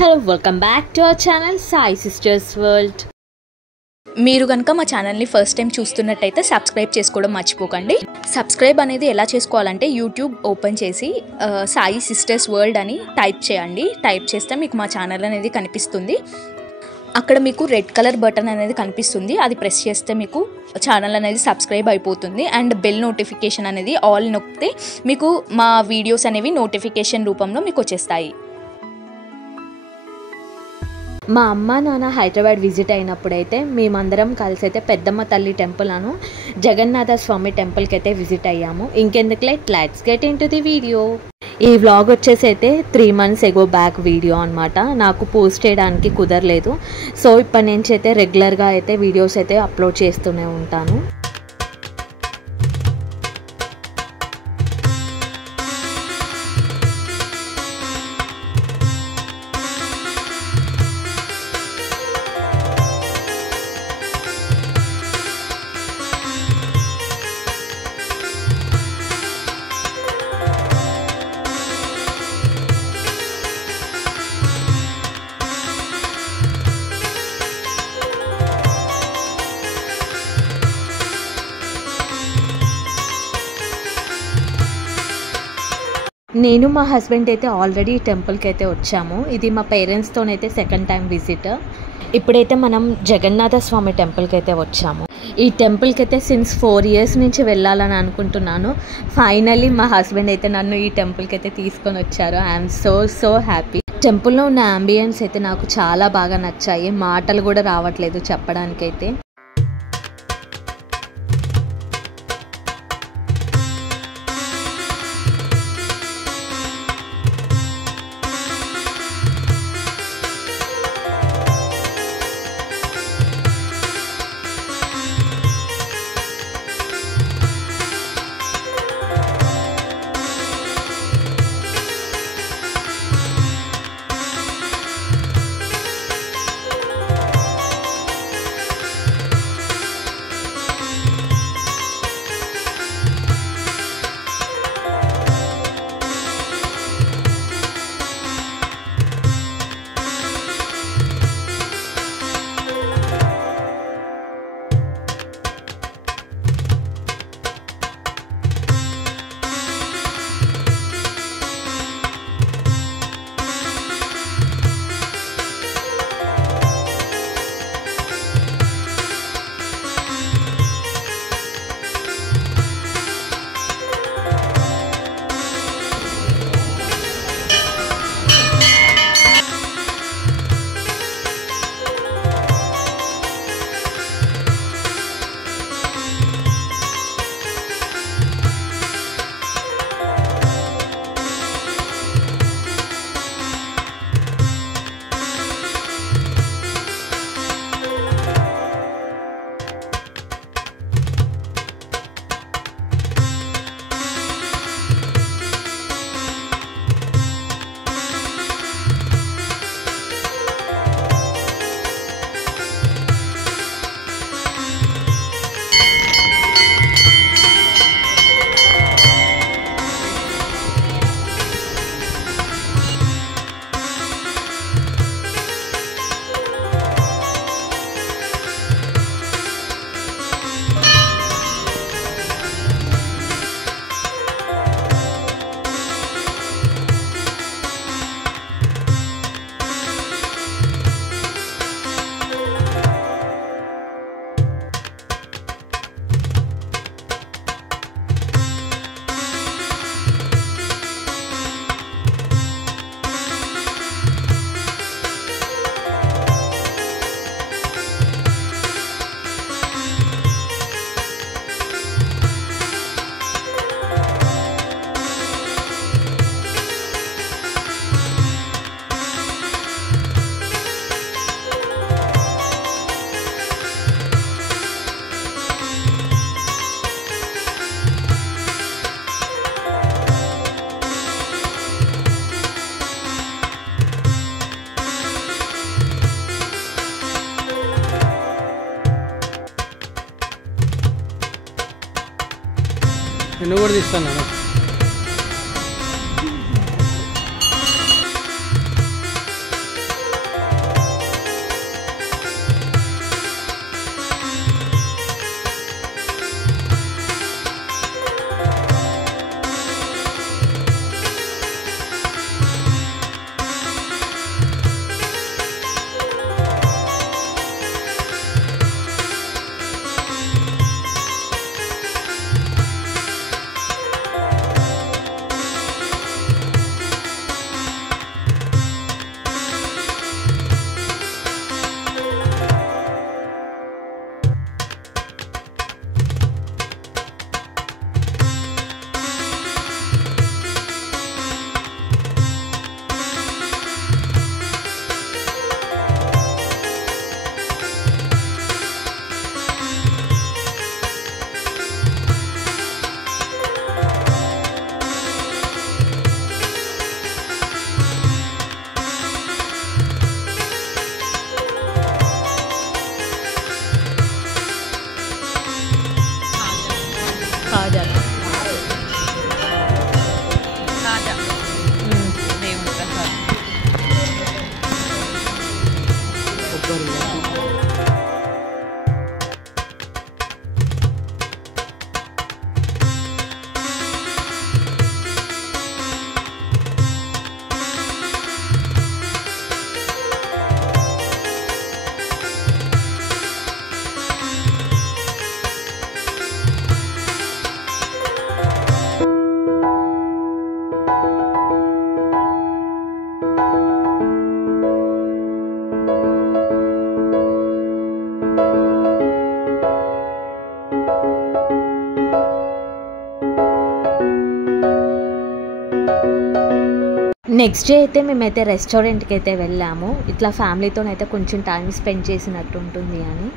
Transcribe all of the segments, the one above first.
hello, welcome back to our channel Sai Sisters World. మీరు గనుక మా ఛానల్ని ఫస్ట్ టైం చూస్తున్నట్టయితే సబ్స్క్రైబ్ చేసుకోవడం మర్చిపోకండి. సబ్స్క్రైబ్ అనేది ఎలా చేసుకోవాలంటే యూట్యూబ్ ఓపెన్ చేసి సాయి సిస్టర్స్ వరల్డ్ అని టైప్ చేయండి. టైప్ చేస్తే మీకు మా ఛానల్ అనేది కనిపిస్తుంది. అక్కడ మీకు రెడ్ కలర్ బటన్ అనేది కనిపిస్తుంది. అది ప్రెస్ చేస్తే మీకు ఛానల్ అనేది సబ్స్క్రైబ్ అయిపోతుంది. అండ్ బెల్ నోటిఫికేషన్ అనేది ఆల్ నొక్కితే మీకు మా వీడియోస్ అనేవి నోటిఫికేషన్ రూపంలో మీకు వచ్చేస్తాయి. మా అమ్మ నాన్న హైదరాబాద్ విజిట్ అయినప్పుడైతే మేమందరం కలిసి అయితే పెద్దమ్మ తల్లి టెంపుల్ అను జగన్నాథ స్వామి టెంపుల్కి అయితే విజిట్ అయ్యాము. ఇంకెందుకులే, let's get into the video. ఈ వ్లాగ్ వచ్చేసి అయితే 3 months ఎగో బ్యాక్ వీడియో అనమాట. నాకు పోస్ట్ చేయడానికి కుదరలేదు. సో ఇప్పటి నుంచి అయితే రెగ్యులర్గా అయితే వీడియోస్ అయితే అప్లోడ్ చేస్తూనే ఉంటాను. నేను మా హస్బెండ్ అయితే ఆల్రెడీ టెంపుల్కి అయితే వచ్చాము. ఇది మా పేరెంట్స్తోనైతే సెకండ్ టైం విజిట్. ఇప్పుడైతే మనం జగన్నాథ స్వామి టెంపుల్కి అయితే వచ్చాము. ఈ టెంపుల్కి అయితే సిన్స్ 4 years నుంచి వెళ్ళాలని అనుకుంటున్నాను. ఫైనల్లీ మా హస్బెండ్ అయితే నన్ను ఈ టెంపుల్కి అయితే తీసుకొని వచ్చారు. I'm so happy. టెంపుల్లో ఉన్న అంబియన్స్ అయితే నాకు చాలా బాగా నచ్చాయి. మాటలు కూడా రావట్లేదు చెప్పడానికైతే. నేను కూడా తీస్తాను. నెక్స్ట్ డే అయితే మేమైతే రెస్టారెంట్కి అయితే వెళ్ళాము. ఇట్లా ఫ్యామిలీతోనైతే కొంచెం టైం స్పెండ్ చేసినట్టు ఉంటుంది అని.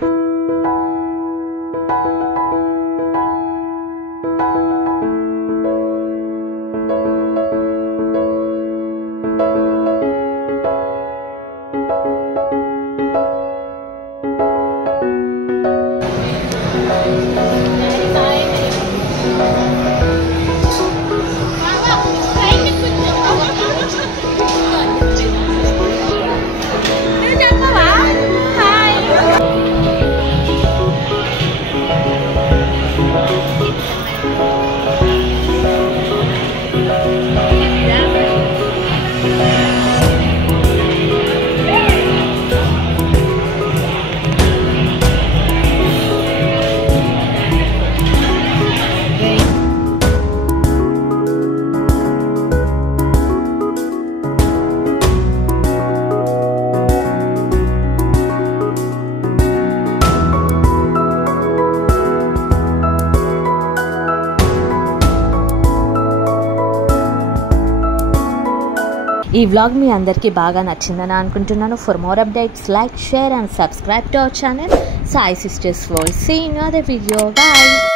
ఈ వ్లాగ్ మీ అందరికీ బాగా నచ్చిందని అనుకుంటున్నాను. For more updates like, share and subscribe to our channel Sai sisters world. See you in other video. By.